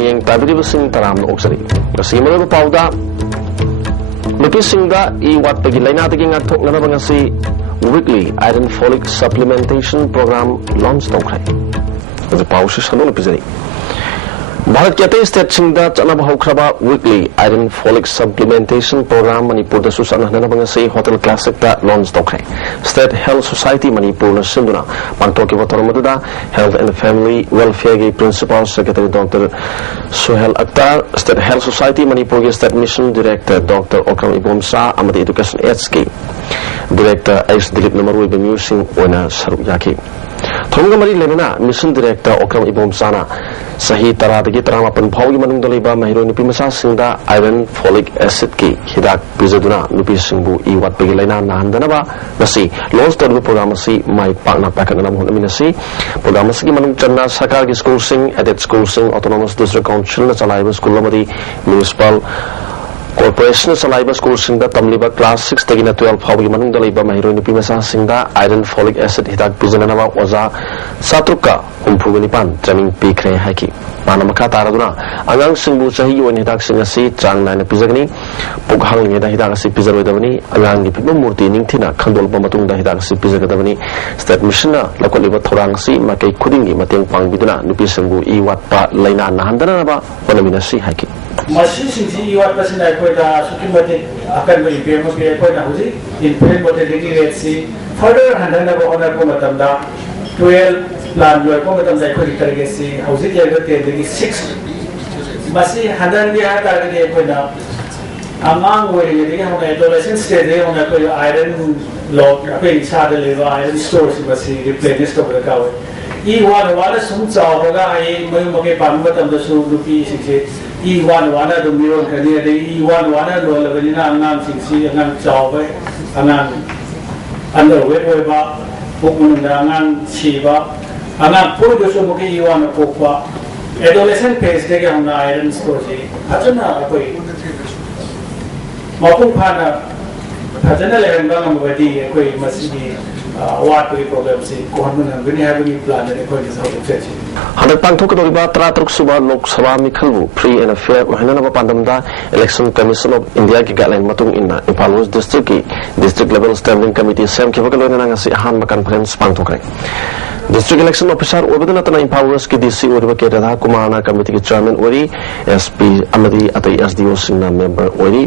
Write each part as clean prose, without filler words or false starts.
ꯃꯤꯌꯦꯡ ꯇꯥꯕꯤꯔꯤꯕꯁꯤꯡ ꯇꯔꯥꯝꯅ ꯑꯣꯛꯆꯔꯤ ꯉꯁꯤꯒꯤ ꯃꯔꯨꯑꯣꯏꯕ ꯄꯥꯎꯗ ꯅꯨꯄꯤꯁꯤꯡꯗ ꯏ ꯋꯥꯠꯄꯒꯤ ꯂꯥꯏꯅꯥꯗꯒꯤ ꯉꯥꯛꯊꯣꯛꯅꯅꯕ ꯉꯁꯤ weekly iron folic supplementation program launch tawkhre as a pause shalom pizari Bharat ke atei state singda chanaba haukraba weekly iron folic supplementation program Manipur da susana hana bangasi hotel classic da launch tawkhre State Health Society Manipur na sinduna pangtoki botormaduda Health and Family Welfare ge Principal Secretary Dr. Suhail Akhtar State Health Society Manipur ge State Mission Director Dr. Okram Ibomsa amadi Education Aids ge Director H. Dilip Namaru Bemusing Ona Saruk Yaki Thonga Mari Lenana Mission Director Okram Ibomsana Sahi Taradagi Taramapan Paugi Manung Daliba Mahiro Nupi Masa Singda Iron Folic Acid Ki Hidak Pizaduna Nupi Singbu Iwat Pagilena Nahandanaba Nasi Launch Tarbu Program Si Mai Pakna Pakanam Hunaminasi Program Si Manung Channa Sakar School Sing Added School Sing Autonomous District Council Salaiba School Lamadi Municipal Corporation Salaiba School Singda Tamliba Class 6 Tagina 12 Hawgi Manung Daliba Mahiro Nupi Masa Singda Iron Folic Acid Hidak Pizanaba Oza Satruka Umpugunipan Training Pikre Haki Panamaka Taraduna Angang Singbu Sahi Yon Hidak Singasi Chang Nine Pizagni Pughang Nida Hidakasi Pizarudavani Angang Pipu Murti Ningtina Kandol Pamatung da Hidakasi Pizagadavani State Missioner Lakoliba Thorangsi Makai Kudingi Mating Pangbiduna Nupi Singbu Iwatpa Laina Nahandanaba Wanaminasi Haki Masih sisi iwat pasien aku dah suki mati akan berimplemen aku dah huji implement modeling rate si further handle na ko na ko matam da 12 plan jo ko matam da ko target si huji jaga te degi 6 masih handle dia target dia ko na amang wo ye dia hona adolescent stage dia hona ko iron lock apa isa de leva iron store si masih replenish to ka ho iwan wala sum chaw ga ai mai mo ke pam matam da su rupi si Iwan wana do miro kani ade Iwan wana do lagalina angang singsi angang chawbe angang underweight oiba pukmunda angang chiba angang pur do so moki Iwan pokwa adolescent phase de ga hona iron store ji ajana koi mapung phana ajana level ba ngabadi koi masigi what we program si kohon gani having plan de koi is how to Hadak Pangthok Doriba Tratruk Suba Lok Sabha Mikhalbu Free and Fair Wahanana Pandamda Election Commission of India ki guideline matung inna Impal West District ki District Level Standing Committee Sam Kivakaloina ngasi ahan conference pangthokre District Election Officer Obadana Tana Impal West ki DC Uriba ke Radha Kumana Committee ki Chairman Ori SP Amadi Atai SDO Singna member Ori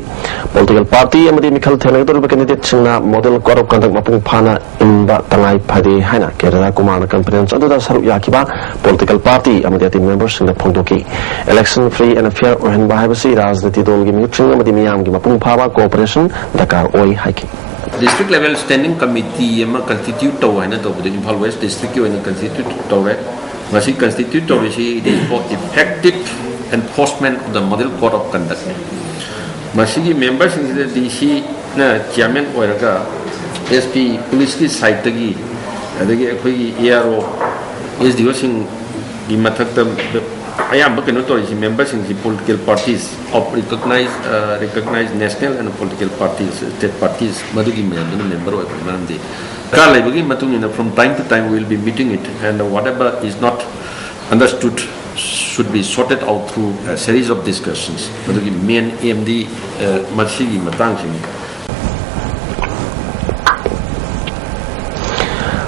Political Party Amadi Mikhal Thena Doriba candidate Singna Model Code of Conduct Mapung Phana Imba Tangai Phadi Haina ke Radha Kumana Conference Aduda Saruk Yakiba Political Party amadi ati members in the Pongdoki election free and fair ohen bahibasi Razniti Dol gi mutring amadi miyam gi mapung phaba cooperation Dakar oi haiki District level standing committee ama constitute to haina to the Impal West district ki constitute to re masi constitute to is for effective enforcement of the model code of conduct masi gi members in the DC na chairman oiraga SP police ki side gi adagi akhoi ARO SDO sing di mathakta ayam bakeno to is members in the political parties of recognized national and political parties state parties madugi member of nandi kala bagi matungina from time to time we will be meeting it and whatever is not understood should be sorted out through a series of discussions madugi main AMD masigi matang sing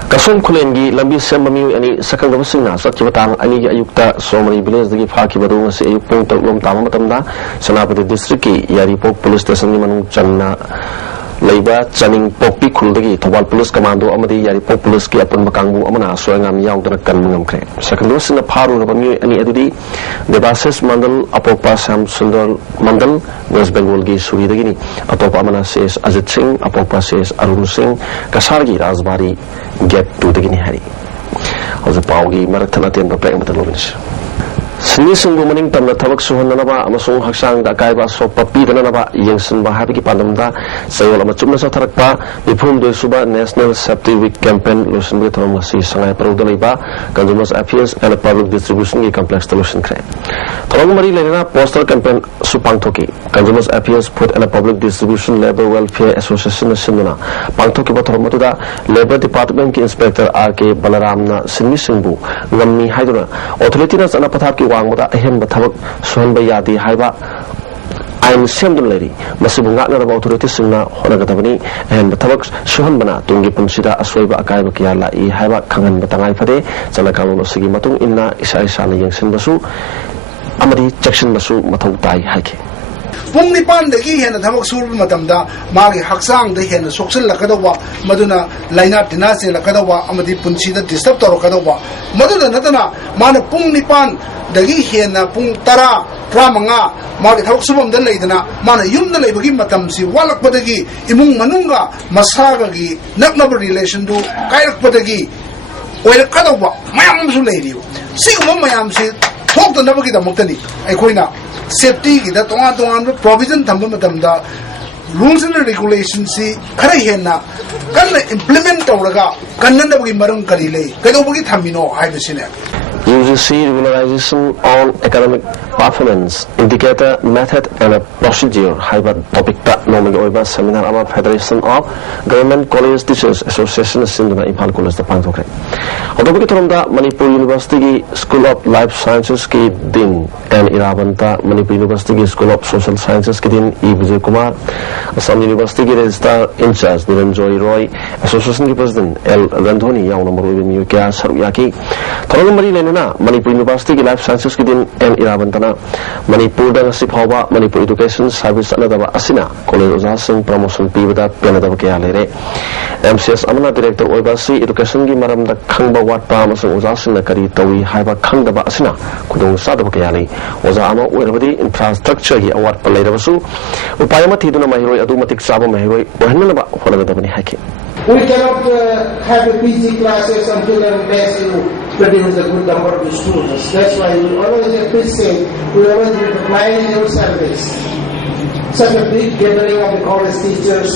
Kasum Kulengi Lambi Sembami any second of Sina, Sakivatan, Ani Ayukta, Somari Village, the Faki Badu, Ayupung, Lom Tamatamda, Sanapati District, Yaripok Police Station, Channa, Labor, Channing Popi Kuldagi, Tawal Police Commando, Amadi, Yaripok Police, Upon Makangu, Amana, Swangam Yaw, the Kanmungam Cray. Second was in the Paru of any Edudi, the Basis Mandal, Apopa Sam Sundar Mandal, West Bengal Gi Suri the Guinea, Atopa Amana says Azit Singh, Apopa says Arun Singh, Kasargi Razbari. Get to the Guinea Harry. As a Paugi, Marathanatin, the playing with the Lovins. Snisung Womaning Tam the Tabak Suhanaba, Amasung Haksang, the Kaiba, so Papi, the Nanaba, Yangson Bahabi Pandamda, Sayol Amachumna Satarakpa, the Pum de Suba National Safety Week campaign, Lucian with Romasi, Sangai Prodaliba, Consumers Affairs, and a public distribution complex solution crane. Tolomari Lena postal campaign Supangtoki, Consumers Affairs put in a public distribution labor welfare association Sinduna, Pangtoki Batomatuda, Labor Department Inspector RK Balaramna Sinisingbu, Nami Hydra, authorities and Apataki वांगबदा अहेंबा थबक सुहनबा यादे हाइबा आइन सेमदुन लेरी मसिबु ngaknaraba authority singna honagadaबनी अहेंबा थबक सुहनबना Tungi पुंसिदा असोइबा अकाइबा किया लाई हाइबा खंगनबा तंगाइ फदे चना कानून असigi matung inna isa isa na yengsinbasu amadi cheksinbasu mathau tai haike pung nipan dagi hena thabak surba matamda magi haksang da hena soksil lakadawa maduna laina tina se lakadawa amadi punchi da disturb toro kadawa maduna natana mana pung nipan dagi hena pung tara tramanga magi thabak subam da leidana mana yum da leibagi matam si walak padagi imung manunga masaga gi naknaba relation do kairak padagi oil kadawa mayam su leiriu si mayam si thok da nabagi da muktani ai khoina safety ki da tonga provision thamba matamda rules and regulations si khara henna kanna implement tawraga kannana bagi maram kari le kado bagi thamino haibasine UGC regularization on academic performance indicator method and a procedure haiba topic ta normal oiba seminar ama Federation of Government College Teachers Association sinduna Imphal College da pangthokre odobuki thoromda Manipur University ki School of Life Sciences ki din and irabanta Manipur University ki School of Social Sciences ki din E Vijay Kumar Assam University ki registrar in charge Niranjoy Roy Association ki president L Randhoni yauna maru mi kya saruyaki thorong mari lenu Manipur University की Life Sciences की दिन N इराबंतना Manipur दा ngasi phawba Manipur Education Service anadaba asina college oja sing promotion pibada penadaba kya lere MCS amana director oiba si education gi maram da khangba watpa amasung oja sing kari tawi haiba khangdaba asina kudong sadaba kya le oja ama oirabadi infrastructure gi award pa leirabasu upayama thiduna mahiroi adu matik saba mahiroi ohanaba honagadabani hake We cannot have the PG classes until unless you produce a good number of students. That's why we always have to say, we always have to plan your service. Such a big gathering of the college teachers.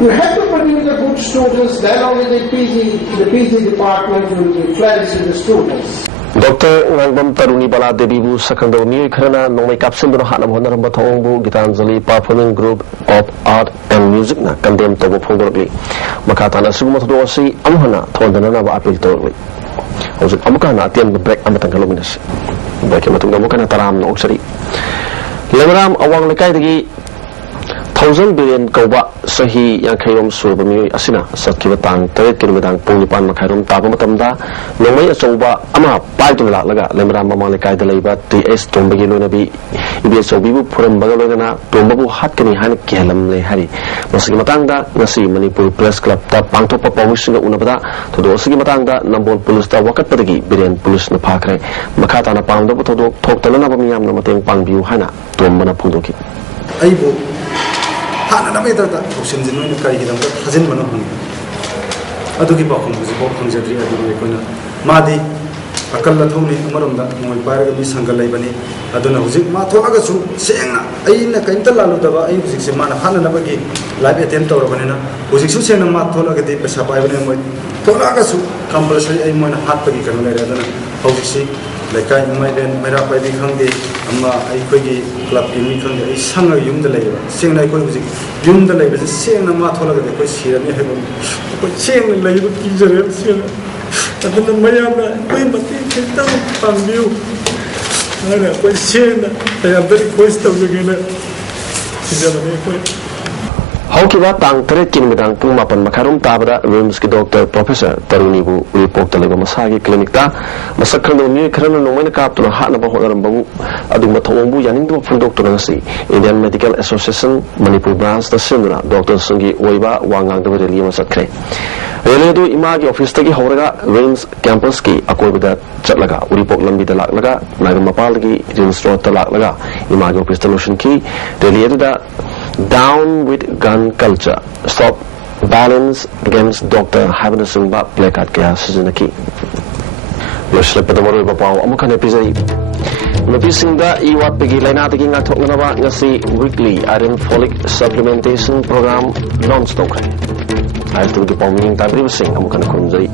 You have to produce the good students, then only the PG department will be flourish with the students. Dr. Rangbam Taruni Bala Devi bu sakando mi kharana nomai kapsin do hana bhonar ba thong bu Gitanjali performing group of art and music na condemn to phongdorli makata na suguma thodo si amhana thondana na ba appeal to wi hojik amka na atian break amatang kalominas break matung amka na taram no oksari Lemram awang lekai dagi 1000 billion kauba sahi yakhairom surba mi asina sakkiba tang 3 kilometang pungnipan makhairom taba matamda nomai achouba ama paitun laga lemram mamang lekai da leiba TS tombagi loinabi ibi achoubi bu phuram baga loina tombabu hatkani han kelam le hari masigi matangda ngasi Manipur Press Club ta pangthopa pawishing unabada thodo asigi matangda Nambol Police ta wakat padagi Biren Police na phakre makhata na pangda bu thodo thoktana na bamiyam na mateng pangbiu hana tombana phungdoki aibo hana na meter da option jin no kai hidam da hajin bana hon adu ki bakhum ji bok khang jadri adu ne koina madi akal la thoni amaram da moi par ga bi sangal lai bani aduna hujik ma tho aga su sengna ai na kain ta lalu da ba ai hujik se mana hana na ba ki live attempt tor bani na hujik su sengna ma tho la ga de pesa pai bani moi tho aga su compulsory ai moi na hat pa ki kan lai ra da hujik se lekai mai ben mera pai bi khang de amma ai ko gi club ki mi khang de ai sanga yum da lai ba seng nai ko hujik yum da lai ba seng na ma tho la ga de ko sira ni he ko seng lai ba ki jare seng aduna mayam na ko mati kita pambiu ana ko seng na ai abri ko sta ugena sijana ne ko Haukiba tang 3 kilometang pung mapan makharum tabada RIMS ki Dr. Professor Taruni bu report taleba masagi clinic ta masakhando mi kharana nomai na kap tuna hana ba hodaram babu adu mathong bu yaning du phun doctor ngasi Indian Medical Association Manipur branch ta sindra Dr. Sungi oiba wangang da reli masakre reli du ima ki office ta ki horaga RIMS campus ki akoibada chatlaga uripok lambi da laga nagam mapal ki RIMS road ta laga ima ki office ta lotion ki reli du da Down with gun culture. Stop violence against Dr. Habana Singba placard kaya Suzuki. Loslep padamoru bapaw amukan episode. Napisingda iwat pagi laina tagi ngathok naba ngasi weekly iron folic supplementation program non-stop. Ay tu di pawming tabri sing amukan kunjai.